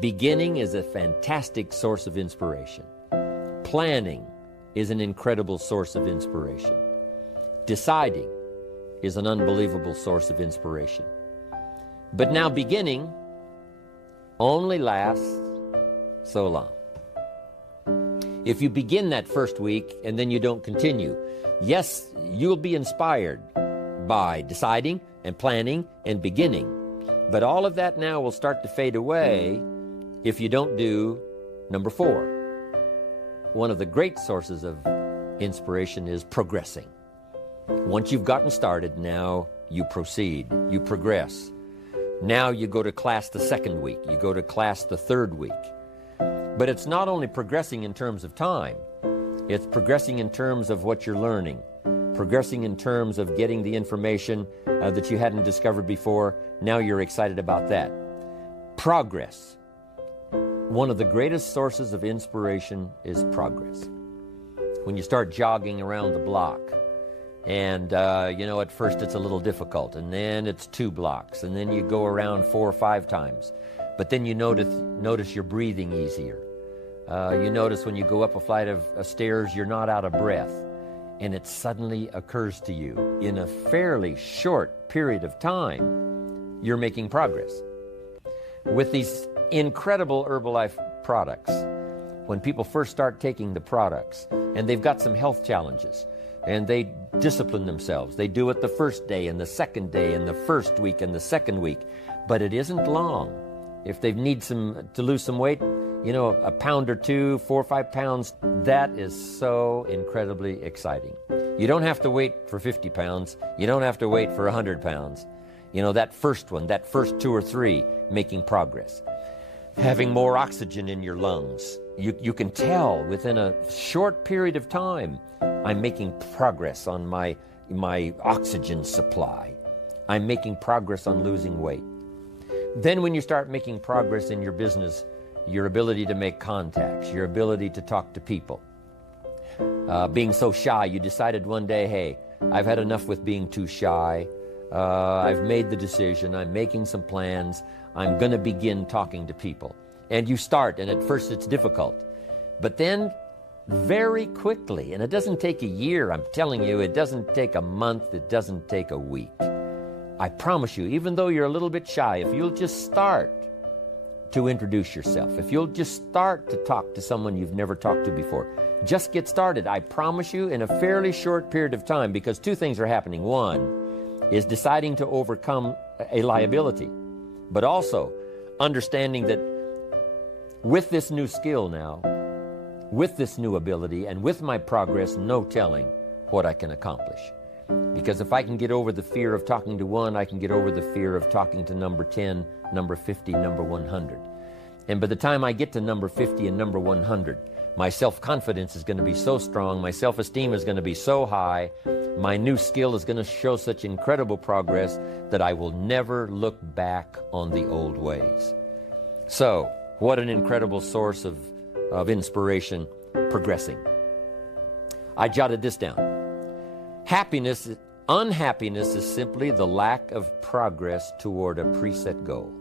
Beginning is a fantastic source of inspiration. Planning is an incredible source of inspiration. Deciding is an unbelievable source of inspiration. But now beginning only lasts so long. If you begin that first week and then you don't continue, yes, you'll be inspired by deciding and planning and beginning. But all of that now will start to fade away if you don't do number 4. One of the great sources of inspiration is progressing. Once you've gotten started, now you proceed, you progress. Now you go to class the second week, you go to class the third week. But it's not only progressing in terms of time, it's progressing in terms of what you're learning, progressing in terms of getting the information that you hadn't discovered before. Now you're excited about that. Progress. One of the greatest sources of inspiration is progress. When you start jogging around the block, and at first it's a little difficult, and then it's 2 blocks, and then you go around 4 or 5 times. But then you notice you're breathing easier. You notice when you go up a flight of stairs, you're not out of breath. And it suddenly occurs to you, in a fairly short period of time, you're making progress. With these incredible Herbalife products, when people first start taking the products, and they've got some health challenges, and they discipline themselves, they do it the first day and the second day and the first week and the second week, but it isn't long. If they need to lose some weight, a pound or 2, 4 or 5 pounds, that is so incredibly exciting. You don't have to wait for 50 pounds. You don't have to wait for 100 pounds. That first one, that first 2 or 3, making progress. Having more oxygen in your lungs. You can tell within a short period of time, I'm making progress on my oxygen supply. I'm making progress on losing weight. Then when you start making progress in your business, your ability to make contacts, your ability to talk to people. Being so shy, you decided one day, hey, I've had enough with being too shy. I've made the decision. I'm making some plans. I'm going to begin talking to people. And you start, and at first it's difficult. But then very quickly, and it doesn't take a year, I'm telling you, it doesn't take a month, it doesn't take a week. I promise you, even though you're a little bit shy, if you'll just start to introduce yourself, if you'll just start to talk to someone you've never talked to before, just get started. I promise you, in a fairly short period of time, because 2 things are happening. One is deciding to overcome a liability, but also understanding that with this new skill now, with this new ability, and with my progress, no telling what I can accomplish. Because if I can get over the fear of talking to 1, I can get over the fear of talking to number 10, number 50, number 100. And by the time I get to number 50 and number 100, my self-confidence is going to be so strong, my self-esteem is going to be so high, my new skill is going to show such incredible progress that I will never look back on the old ways. So, what an incredible source of inspiration, progressing. I jotted this down. Unhappiness is simply the lack of progress toward a preset goal.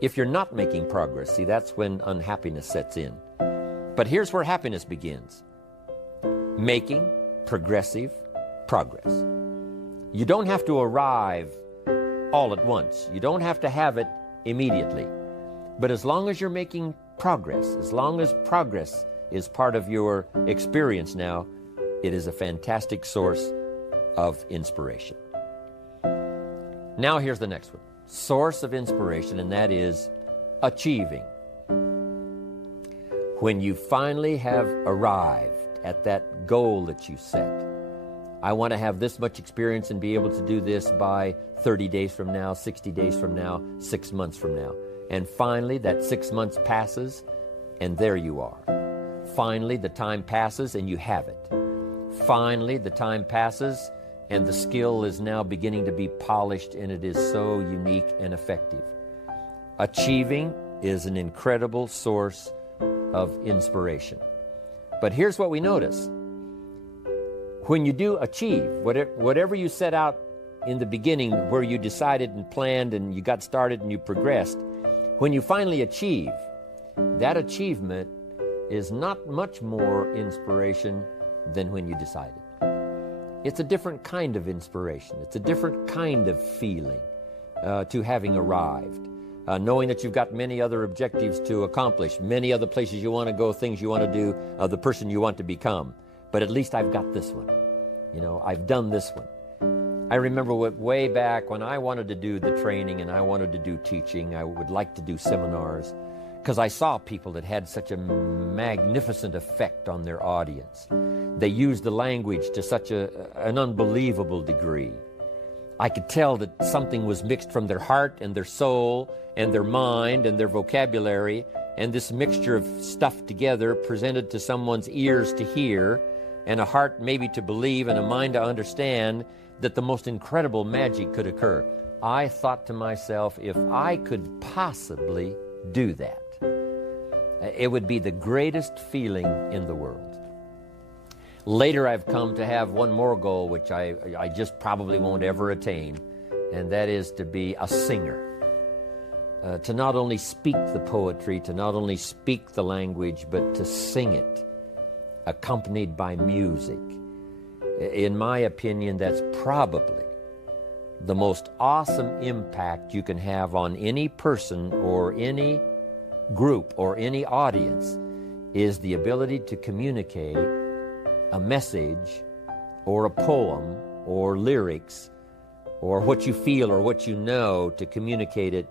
If you're not making progress, see, that's when unhappiness sets in. But here's where happiness begins. Making progressive progress. You don't have to arrive all at once. You don't have to have it immediately. But as long as you're making progress, as long as progress is part of your experience now, it is a fantastic source of inspiration. Now here's the next one. Source of inspiration, and that is achieving. When you finally have arrived at that goal that you set, I want to have this much experience and be able to do this by 30 days from now, 60 days from now, 6 months from now. And finally, that 6 months passes, and there you are. Finally, the time passes, and you have it. Finally, the time passes, and the skill is now beginning to be polished, and it is so unique and effective. Achieving is an incredible source of inspiration. But here's what we notice. When you do achieve, whatever you set out in the beginning, where you decided and planned and you got started and you progressed, When you finally achieve, that achievement is not much more inspiration than when you decided. It's a different kind of inspiration. It's a different kind of feeling to having arrived. Knowing that you've got many other objectives to accomplish, many other places you want to go, things you want to do, the person you want to become. But at least I've got this one. You know, I've done this one. I remember way back when I wanted to do the training and I wanted to do teaching, I would like to do seminars, because I saw people that had such a magnificent effect on their audience. They used the language to such an unbelievable degree. I could tell that something was mixed from their heart and their soul and their mind and their vocabulary, and this mixture of stuff together presented to someone's ears to hear and a heart maybe to believe and a mind to understand that the most incredible magic could occur. I thought to myself, if I could possibly do that, it would be the greatest feeling in the world. Later, I've come to have one more goal, which I just probably won't ever attain, and that is to be a singer. To not only speak the poetry, to not only speak the language, but to sing it, accompanied by music. In my opinion, that's probably the most awesome impact you can have on any person or any group or any audience, is the ability to communicate a message or a poem or lyrics or what you feel or what you know, to communicate it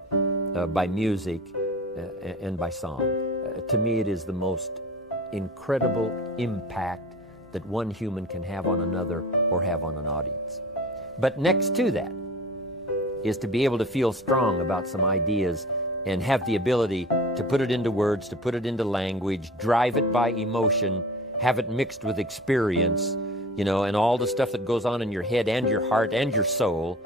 by music and by song. To me, it is the most incredible impact that one human can have on another or have on an audience. But next to that is to be able to feel strong about some ideas and have the ability to put it into words, to put it into language, drive it by emotion, have it mixed with experience, you know, and all the stuff that goes on in your head and your heart and your soul,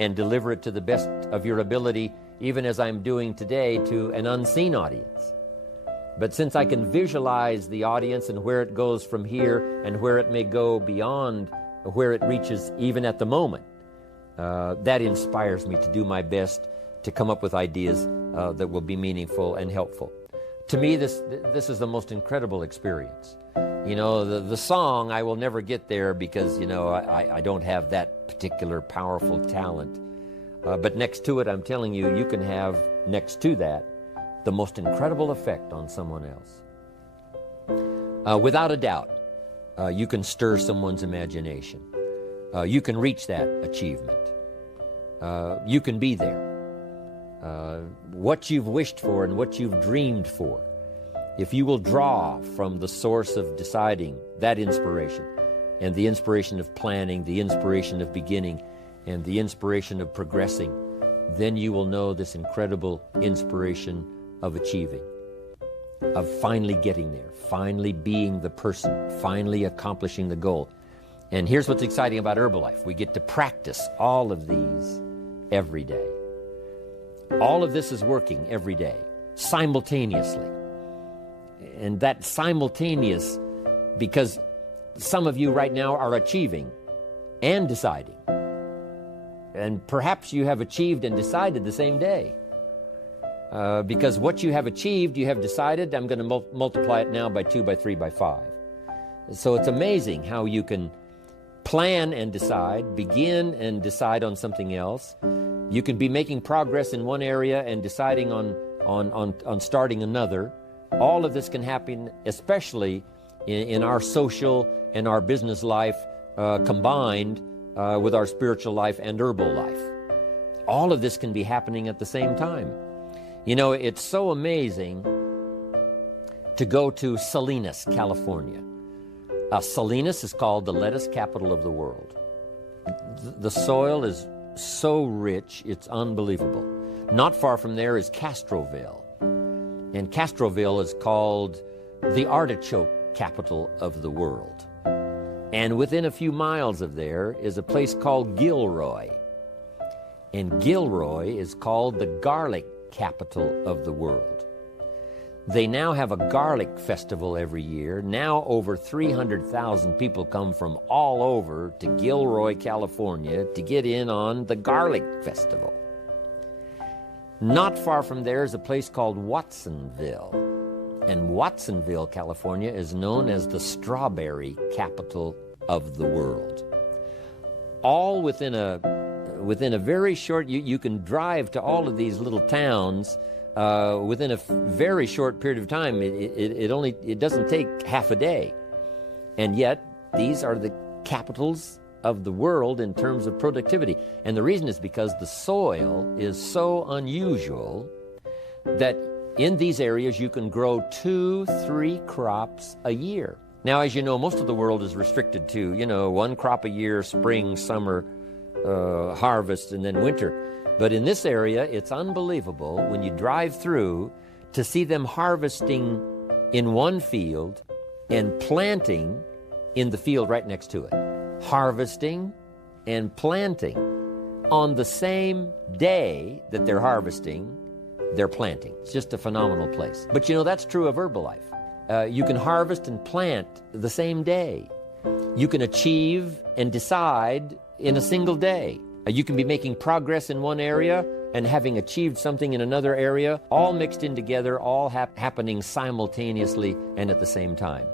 and deliver it to the best of your ability, even as I'm doing today, to an unseen audience. But since I can visualize the audience and where it goes from here and where it may go beyond where it reaches even at the moment, that inspires me to do my best to come up with ideas that will be meaningful and helpful. To me, this is the most incredible experience. You know, the song, I will never get there because, you know, I don't have that particular powerful talent. But next to it, I'm telling you, you can have next to that the most incredible effect on someone else. Without a doubt, you can stir someone's imagination. You can reach that achievement. You can be there. What you've wished for and what you've dreamed for, if you will draw from the source of deciding, that inspiration, and the inspiration of planning, the inspiration of beginning, and the inspiration of progressing, then you will know this incredible inspiration of achieving, of finally getting there, finally being the person, finally accomplishing the goal. And here's what's exciting about Herbalife. We get to practice all of these every day. All of this is working every day, simultaneously. And that simultaneous, because some of you right now are achieving and deciding. And perhaps you have achieved and decided the same day. Because what you have achieved, you have decided, I'm going to multiply it now by 2, by 3, by 5. So it's amazing how you can plan and decide, begin and decide on something else. You can be making progress in one area and deciding on starting another. All of this can happen, especially in our social and our business life combined with our spiritual life and herbal life. All of this can be happening at the same time. You know, it's so amazing to go to Salinas, California. Salinas is called the lettuce capital of the world. The soil is so rich, it's unbelievable. Not far from there is Castroville. And Castroville is called the artichoke capital of the world. And within a few miles of there is a place called Gilroy. And Gilroy is called the garlic capital of the world. They now have a garlic festival every year. Now over 300,000 people come from all over to Gilroy, California to get in on the garlic festival. Not far from there is a place called Watsonville. And Watsonville, California, is known as the strawberry capital of the world. All within a very short, you can drive to all of these little towns within a very short period of time. It doesn't take half a day. And yet, these are the capitals of the world in terms of productivity. And the reason is because the soil is so unusual that in these areas you can grow 2-3 crops a year. Now, as you know, most of the world is restricted to, one crop a year, spring, summer, harvest, and then winter. But in this area, it's unbelievable when you drive through to see them harvesting in one field and planting in the field right next to it. Harvesting and planting. On the same day that they're harvesting, they're planting. It's just a phenomenal place. But that's true of Herbalife. You can harvest and plant the same day. You can achieve and decide in a single day. You can be making progress in one area and having achieved something in another area, all mixed in together, all happening simultaneously and at the same time.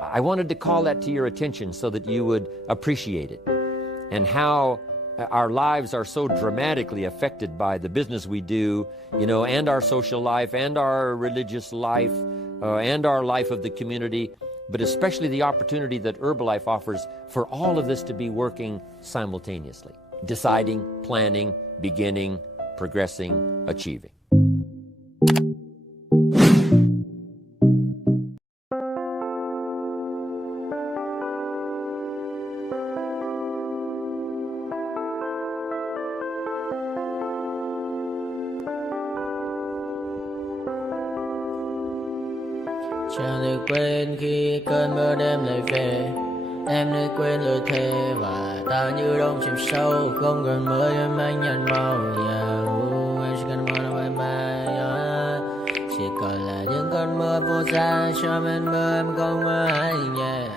I wanted to call that to your attention so that you would appreciate it, and how our lives are so dramatically affected by the business we do, and our social life, and our religious life, and our life of the community, but especially the opportunity that Herbalife offers for all of this to be working simultaneously. Deciding, planning, beginning, progressing, achieving. Chẳng được quên khi cơn mưa đêm lại về. Em đã quên lời thề và ta như đông chìm sâu. Không cần mưa em anh nhận màu. Em chỉ cần mưa đâu em bay. Chỉ còn là những cơn mưa vô giá. Cho bên mưa em không mơ anh.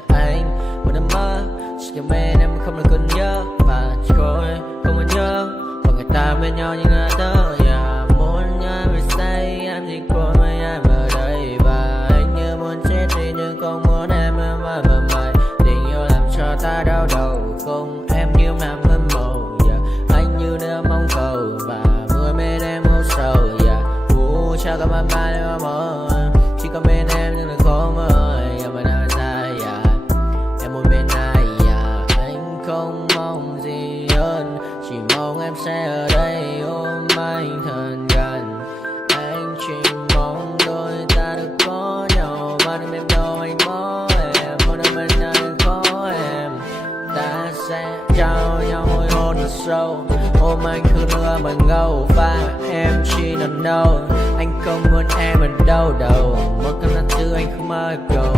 Anh một đêm mơ. Chỉ cần bên em không được cần nhớ. Và chỉ có em không còn nhớ. Và người ta bên nhau như là tớ. Muốn nhớ về say em chỉ có mấy em ở đây. Và anh như muốn chết đi nhưng không muốn em mơ mày. Tình yêu làm cho ta đau đầu. Không em như mà mơ mộng. Anh như nếu mong cầu. Và mưa bên em vô sầu. Chào cả mà mai em mơ. Chỉ có bên em nhưng là khó mơ. Mà đã ra em một bên ai. Anh không mong gì hơn. Chỉ mong em sẽ ở đây ôm anh thật gần. Anh chỉ mong đôi ta được có nhau. Mà đừng em đâu anh có em. Một đêm bên anh có em. Ta sẽ trao nhau môi hôn thật sâu. Ôm anh cứ nữa bằng ngâu. Và em chỉ nằm đâu. Anh không muốn em ở đâu đâu. Một cơn là thứ anh không mơ cầu.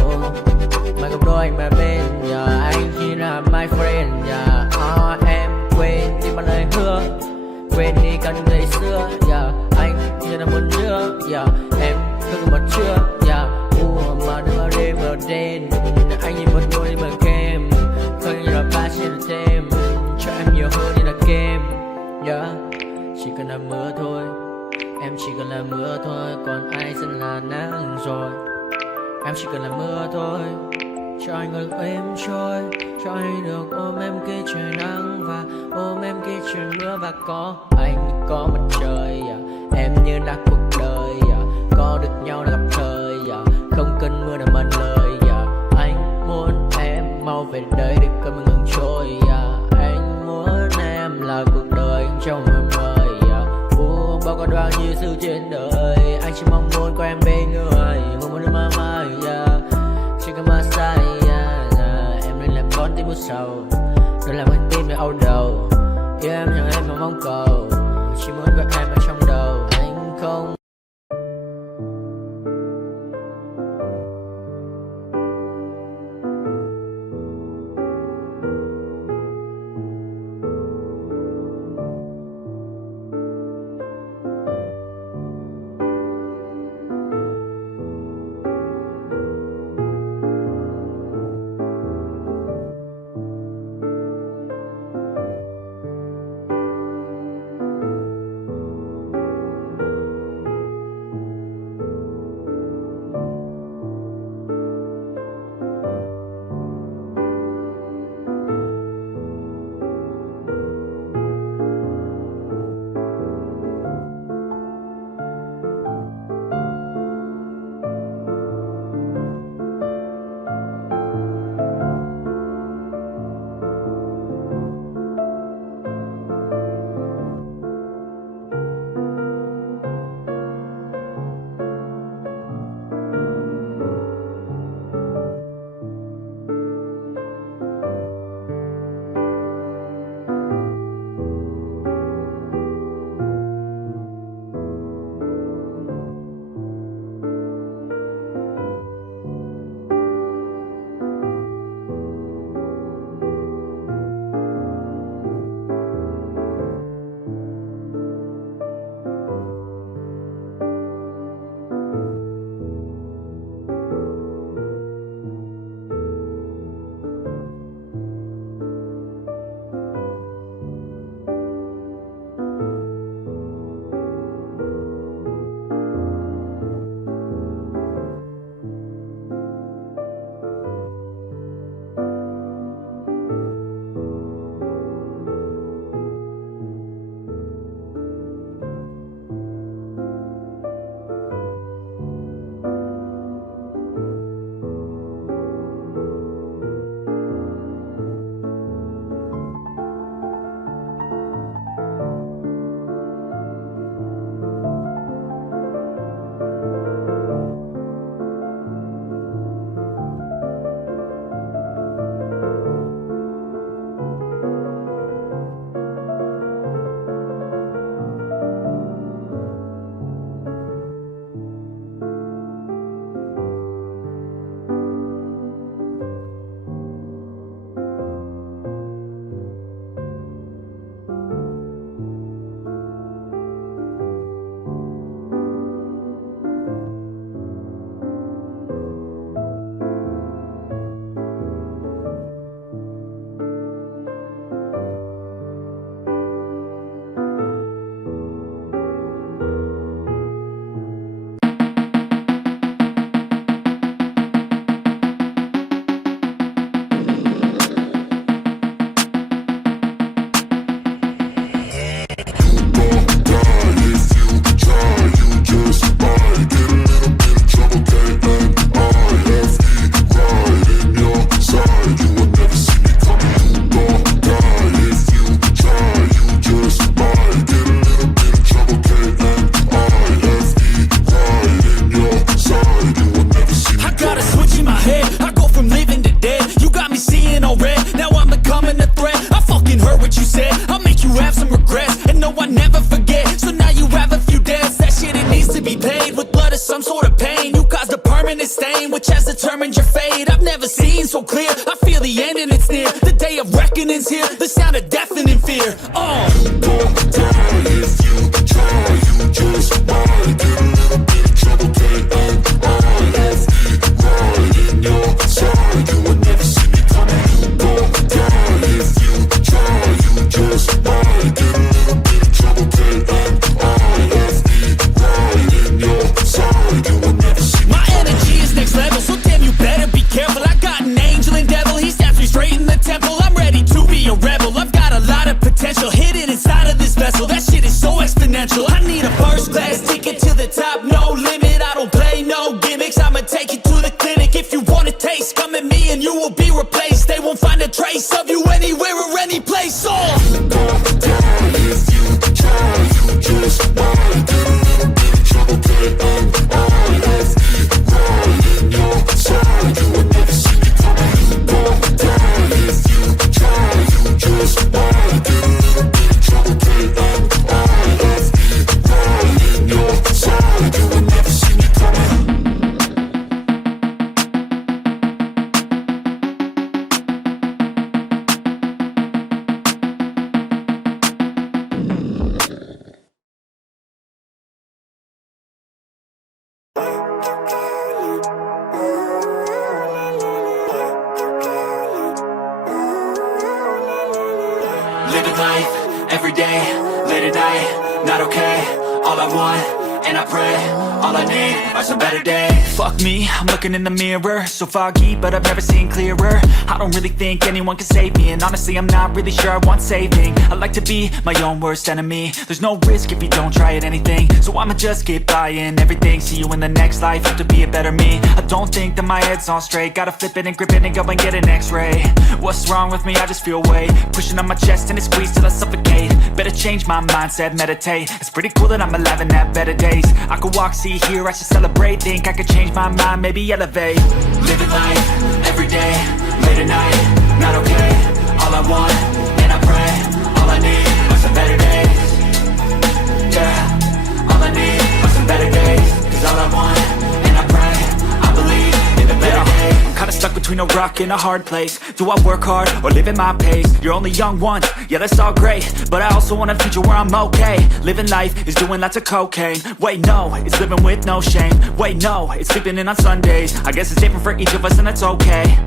Mà gặp đôi anh mà bên nhà. Anh chỉ là my friend nhà. Em quên đi bằng lời hứa. Quên đi cần ngày xưa. Anh như là muốn nhớ. Em không còn chưa. Mà đưa đêm ở đêm. Anh nhìn một đôi đi bằng kem. Không như là ba chỉ là thêm. Cho em nhiều hơn như là kem. Chỉ cần là mưa thôi. Em chỉ cần là mưa thôi. Còn ai sẽ là nắng rồi. Em chỉ cần là mưa thôi. Cho anh ngược êm trôi. Cho anh được ôm em khi trời nắng. Và ôm em khi trời mưa. Và có anh có mặt trời. Em như là cuộc đời. Có được nhau là gặp thời. Không cần mưa để mất lời. Anh muốn em mau về đây để cơn mưa ngừng trôi. Anh muốn em là cuộc đời trong mưa mời. Bao con đoán như sự trên đời. Anh chỉ mong muốn có em bên người. Không muốn đưa mama. Chỉ cần mà sai. Em nên làm con tim bút sầu. Đừng làm con tim để âu đầu. Yêu em chẳng em mà mong cầu. Chỉ muốn có em ở trong đầu. Anh không. never seen so clear. I feel the end and it's near. The day of reckoning's here. The sound of deafening fear. You won't die if you try. You just might get a little bit of trouble. K-N-I-F-E, right in your side. You will never see me coming. You won't die if you try. You just might get a little bit of trouble. K-N-I-F-E, right in your side. You will never see me. My energy is next level, so damn you better be careful. I got an angel and devil, he stabs me straight in the temple. I'm ready to be a rebel, I've got a lot of potential hidden inside of this vessel. That shit is so exponential. I need a first class ticket to the top, no limit. I don't play no gimmicks, I'ma take you to the clinic. If you want a taste, come at me and you will be replaced. They won't find a trace of you anywhere or any place. You won't die if you try. You just might get a little bit of trouble. K-N-I-F-E, right in your side. You will never see me coming. You won't die if you try. You just might get a little bit of trouble. K-N-I-F-E, right in your side. You will never see me coming. Living life, every day, late at night, not okay. All I want, and I pray, all I need are some better days. Fuck me, I'm looking in the mirror, so foggy, but I've never seen clearer. I don't really think anyone can save me, and honestly I'm not really sure I want saving. I like to be my own worst enemy. There's no risk if you don't try at anything, so I'ma just keep buying everything. See you in the next life, have to be a better me. I don't think that my head's on straight, gotta flip it and grip it and go and get an x-ray. What's wrong with me? I just feel weight pushing on my chest and it squeezes till I suffocate. Better change my mindset, meditate. It's pretty cool that I'm alive and have better days. I could walk, see, hear, I should celebrate. Think I could change my mind, maybe elevate. Living life, every day, late at night, not okay. All I want, and I pray, all I need are some better days. Yeah, all I need are some better days. Cause all I want, and I pray, I believe in the better days. I'm kinda stuck between a rock and a hard place. Do I work hard or live at my pace? You're only young once, yeah that's all great, but I also want a future where I'm okay. Living life is doing lots of cocaine. Wait no, it's living with no shame. Wait no, it's sleeping in on Sundays. I guess it's different for each of us and that's okay.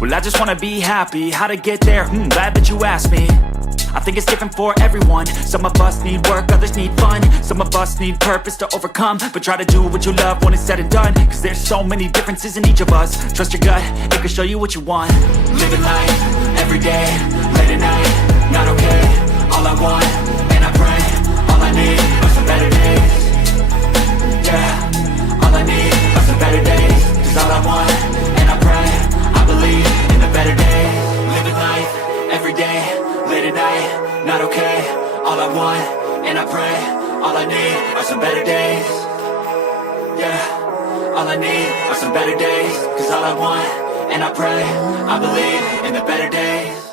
Well I just wanna be happy, how to get there? Glad that you asked me. I think it's different for everyone. Some of us need work, others need fun. Some of us need purpose to overcome. But try to do what you love when it's said and done. Cause there's so many differences in each of us. Trust your gut, it can show you what you want. Living life, every day, late at night, not okay. All I want, and I pray, all I need are some better days. Yeah, all I need are some better days. Cause all I want, and I pray, I believe in the better days. Living life, every day, late at night, not okay. All I want, and I pray, all I need are some better days. Yeah, all I need are some better days. Cause all I want, and I pray, I believe in the better days.